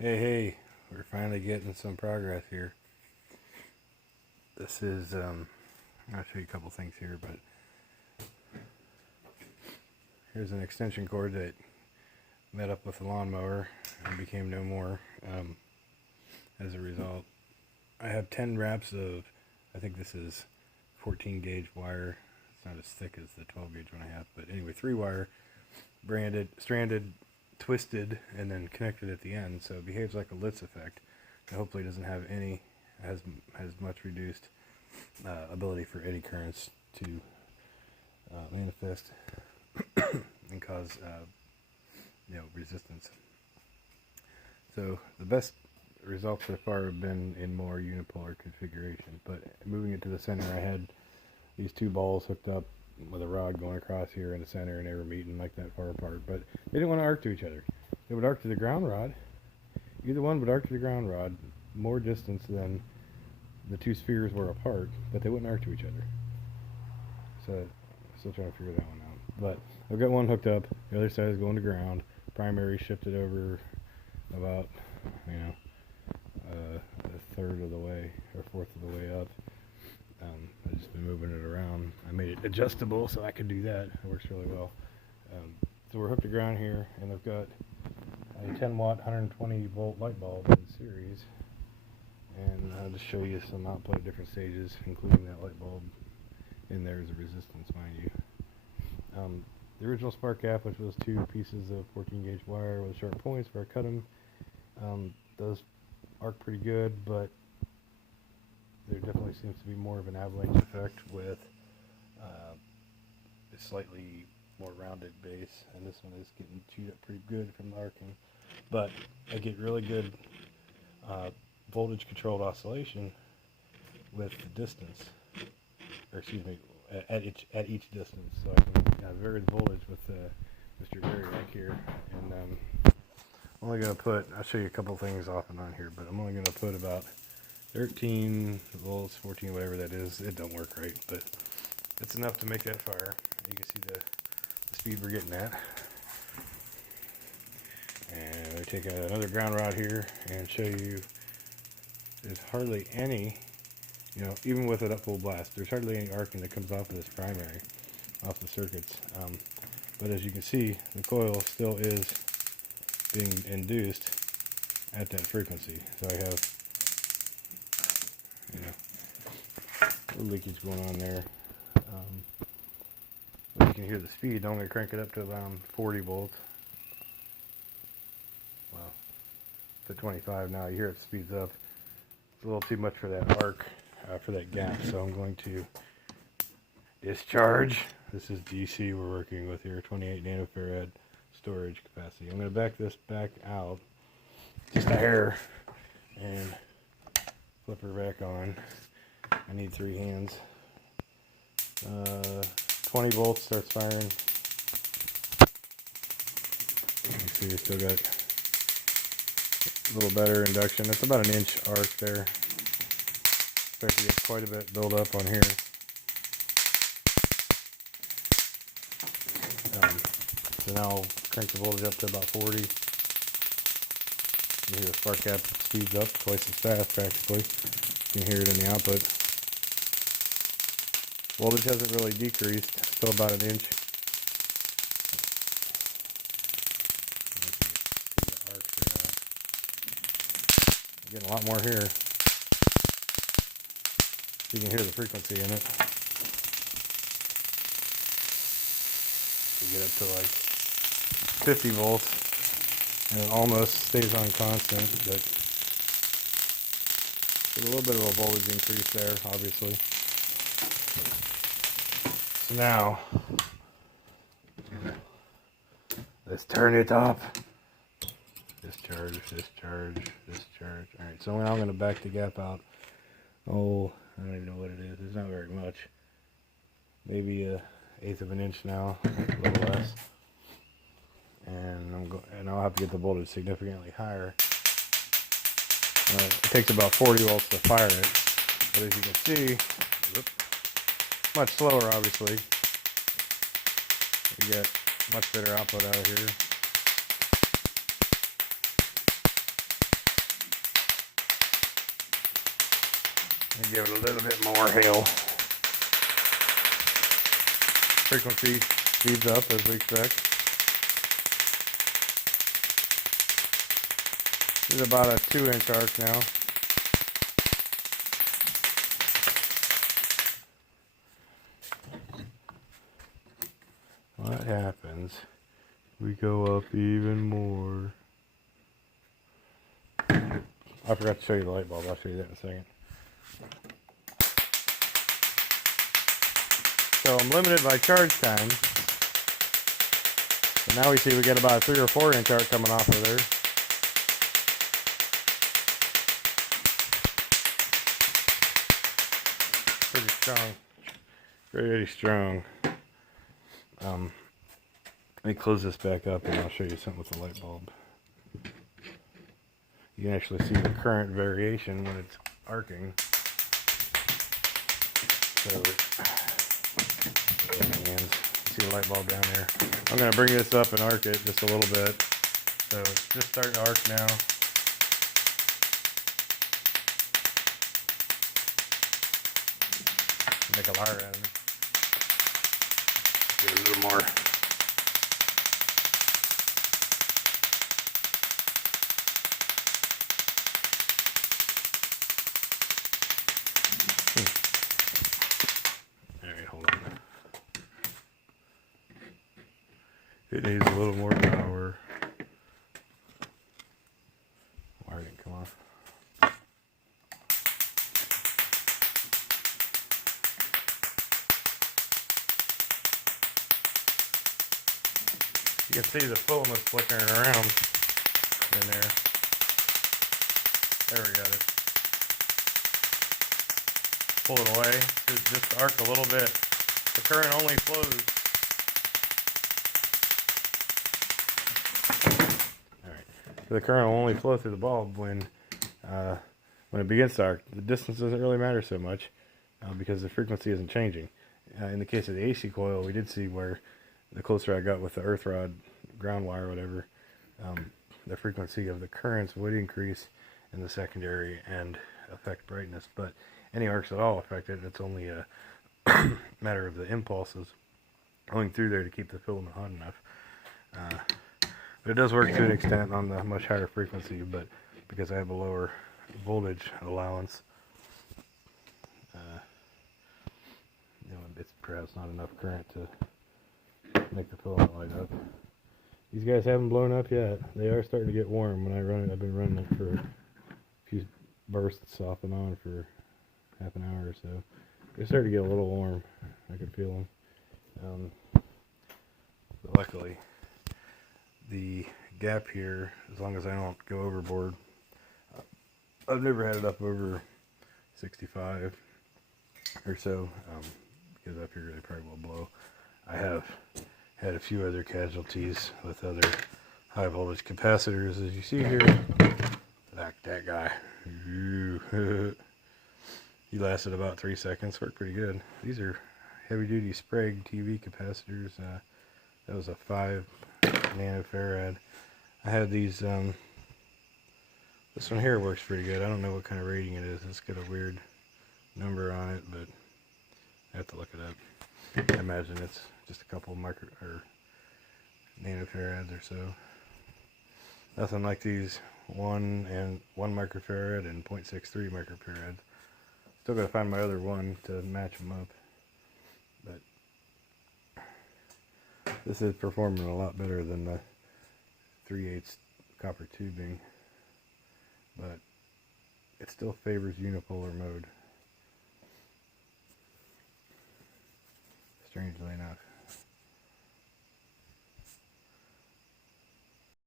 Hey, we're finally getting some progress here. This is, I'll show you a couple things here, but here's an extension cord that met up with the lawnmower and became no more as a result. I have 10 wraps of, I think this is 14 gauge wire. It's not as thick as the 12 gauge one I have, but anyway, 3-wire, branded, stranded, twisted, and then connected at the end, so it behaves like a Litz effect. And hopefully doesn't have any, has much reduced ability for eddy currents to manifest and cause resistance. So the best results so far have been in more unipolar configuration, but moving it to the center, I had these two balls hooked up with a rod going across here in the center, and they were meeting like that far apart, but they didn't want to arc to each other. They would arc to the ground rod. Either one would arc to the ground rod more distance than the two spheres were apart, but they wouldn't arc to each other. So I'm still trying to figure that one out. But I've got one hooked up, the other side is going to ground. Primary shifted over about a third of the way or fourth of the way up. I've just been moving it around. I made it adjustable so I could do that. It works really well. So we're hooked to ground here, and I've got a 10 watt 120 volt light bulb in series, and I'll just show you some output at different stages, including that light bulb in there as a resistance, mind you. The original spark gap, which was 2 pieces of 14 gauge wire with sharp points where I cut them, those arc pretty good, but there definitely seems to be more of an avalanche effect with a slightly more rounded base, and this one is getting chewed up pretty good from the arcing. But I get really good voltage controlled oscillation with the distance, or excuse me, at each distance. So I can have very good voltage with Mr. Variac here, and I'm only going to put, I'll show you a couple things off and on here, but I'm only going to put about 13 volts, 14, whatever that is. It don't work right, but it's enough to make that fire. You can see the speed we're getting at. And we take another ground rod here and show you there's hardly any, even with it up full blast, there's hardly any arcing that comes off of this primary, off the circuits. But as you can see, the coil still is being induced at that frequency. So I have, a little leakage going on there. But you can hear the speed. I'm going to crank it up to around 40 volts. Well, to 25 now. You hear it speeds up. It's a little too much for that arc, for that gap. So I'm going to discharge. This is DC we're working with here, 28 nanofarad storage capacity. I'm going to back this back out just a hair and flip her back on. I need 3 hands. 20 volts starts firing. You can see we still got a little better induction. It's about an inch arc there. Expect to get quite a bit build up on here. So now I'll crank the voltage up to about 40. You hear the spark gap speeds up twice as fast practically. You can hear it in the output. Voltage hasn't really decreased, still about an inch. Getting a lot more here. You can hear the frequency in it. You get up to like 50 volts, and it almost stays on constant, but a little bit of a voltage increase there, obviously. So now, let's turn it up. Discharge, discharge, discharge. Alright, so now I'm going to back the gap out. Oh, I don't even know what it is. It's not very much. Maybe an eighth of an inch now, a little less. And I'll have to get the voltage significantly higher. It takes about 40 volts to fire it, but as you can see, much slower obviously. You get much better output out of here. And give it a little bit more hail. Frequency speeds up as we expect. This is about a 2-inch arc now. What happens? We go up even more. I forgot to show you the light bulb. I'll show you that in a second. So I'm limited by charge time. But now we see we get about a 3 or 4-inch arc coming off of there. Pretty strong. Very strong. Let me close this back up and I'll show you something with the light bulb. You can actually see the current variation when it's arcing. So, see the light bulb down there. I'm going to bring this up and arc it just a little bit. So it's just starting to arc now. Make a wire out of it. Give it a little more. It needs a little more power. Wire didn't come off. You can see the filament flickering around in there. There we got it. Pull it away. Just arc a little bit. The current only flows. The current will only flow through the bulb when it begins to arc. The distance doesn't really matter so much because the frequency isn't changing. In the case of the AC coil, we did see where the closer I got with the earth rod, ground wire, whatever, the frequency of the currents would increase in the secondary and affect brightness. But any arcs at all affect it. It's only a matter of the impulses going through there to keep the filament hot enough. But it does work to an extent on the much higher frequency, but because I have a lower voltage allowance, it's perhaps not enough current to make the filament light up. These guys haven't blown up yet. They are starting to get warm when I run it. I've been running it for a few bursts off and on for half an hour or so. They're starting to get a little warm. I can feel them. But luckily, the gap here, as long as I don't go overboard, I've never had it up over 65 or so, because up here they probably will blow. I have had a few other casualties with other high voltage capacitors, as you see here, like that guy. He lasted about 3 seconds, worked pretty good. These are heavy duty Sprague TV capacitors. That was a 5 nanofarad. I had these, this one here works pretty good. I don't know what kind of rating it is. It's got a weird number on it, but I have to look it up. I imagine it's just a couple of nanofarads or so. Nothing like these 1 microfarad and 0.63 microfarad. Still gotta find my other one to match them up, but this is performing a lot better than the 3/8 copper tubing, but it still favors unipolar mode, strangely enough.